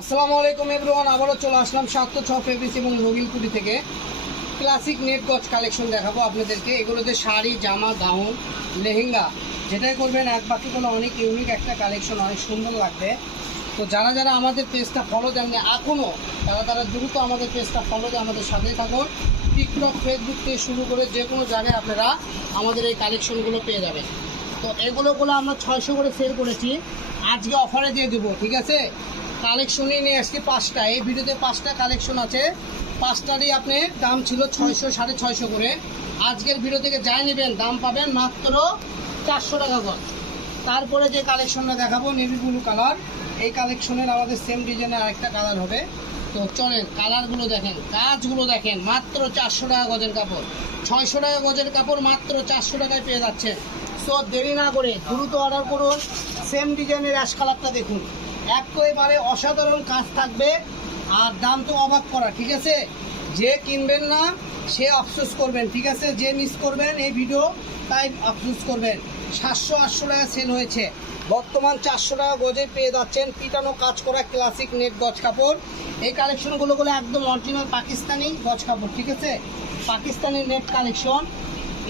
আসসালামু আলাইকুম এভরিওয়ান, আবারও চলে আসলাম 706 ফেব্রিক্স এবং রগিলপুরি থেকে ক্লাসিক নেট গজ কালেকশন দেখাবো আপনাদেরকে। এগুলোতে শাড়ি, জামা, গাউন, লেহেঙ্গা যেটাই করবেন এক বাকি কোনো অনেক ইউনিক একটা কালেকশন, অনেক সুন্দর লাগবে। তো যারা যারা আমাদের পেজটা ফলো দেননি এখনও, তারা দ্রুত আমাদের পেজটা ফলো দিয়ে আমাদের সাথেই থাকুন। টিকটক, ফেসবুক থেকে শুরু করে যে কোনো জায়গায় আপনারা আমাদের এই কালেকশনগুলো পেয়ে যাবেন। তো এগুলো আমরা 600 করে সেল করেছি, আজকে অফারে দিয়ে দেবো, ঠিক আছে। কালেকশনই নিয়ে আসছি 5টা, এই ভিডিওতে 5টা কালেকশন আছে। 5টারই আপনার দাম ছিল 600, 650 করে। আজকের ভিডিও থেকে যাই নেবেন দাম পাবেন মাত্র 400 টাকা গজ। তারপরে যে কালেকশনটা দেখাবো নেভি ব্লু কালার, এই কালেকশনের আমাদের সেম ডিজাইনের আরেকটা কালার হবে। তো চলেন কালারগুলো দেখেন, কাজগুলো দেখেন, মাত্র 400 টাকা গজের কাপড়। 600 টাকা গজের কাপড় মাত্র 400 টাকায় পেয়ে যাচ্ছেন। সো দেরি না করে দ্রুত অর্ডার করুন। সেম ডিজাইনের অ্যাশ কালারটা দেখুন, একেবারে অসাধারণ কাজ থাকবে আর দাম তো অবাক করা, ঠিক আছে। যে কিনবেন না সে আফসোস করবেন, ঠিক আছে। যে মিস করবেন এই ভিডিও তাই আফসোস করবেন। 700-800 টাকা সেল হয়েছে, বর্তমান 400 টাকা গজে পেয়ে যাচ্ছেন পিটানো কাজ করা ক্লাসিক নেট গজ কাপড়। এই কালেকশনগুলো একদম অরিজিনাল পাকিস্তানি গজ কাপড়, ঠিক আছে। পাকিস্তানি নেট কালেকশন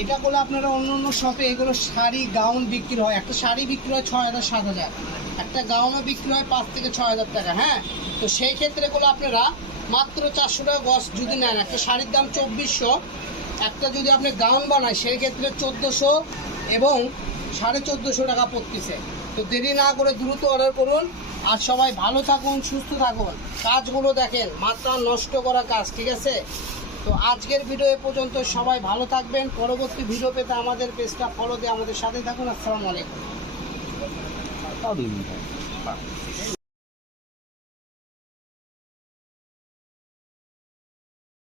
এটাগুলো আপনারা অন্য অন্য শপে এগুলো শাড়ি, গাউন বিক্রি হয়। একটা শাড়ি বিক্রি হয় 6000-7000, একটা গাউনও বিক্রি হয় 5 থেকে 6000 টাকা, হ্যাঁ। তো সেই ক্ষেত্রে এগুলো আপনারা মাত্র 400 টাকা গজ যদি নেন, একটা শাড়ির দাম 2400, একটা যদি আপনি গাউন বানায় সেই ক্ষেত্রে 1400 এবং 1450 টাকা পড়তেছে। তো দেরি না করে দ্রুত অর্ডার করুন। আর সবাই ভালো থাকুন, সুস্থ থাকুন। কাজগুলো দেখেন, মাথা নষ্ট করা কাজ, ঠিক আছে। তো আজকের ভিডিও এ পর্যন্ত, সবাই ভালো থাকবেন। পরবর্তী ভিডিও পেতে আমাদের পেজটা ফলো দিয়ে আমাদের সাথে থাকুন। আসসালামু আলাইকুম।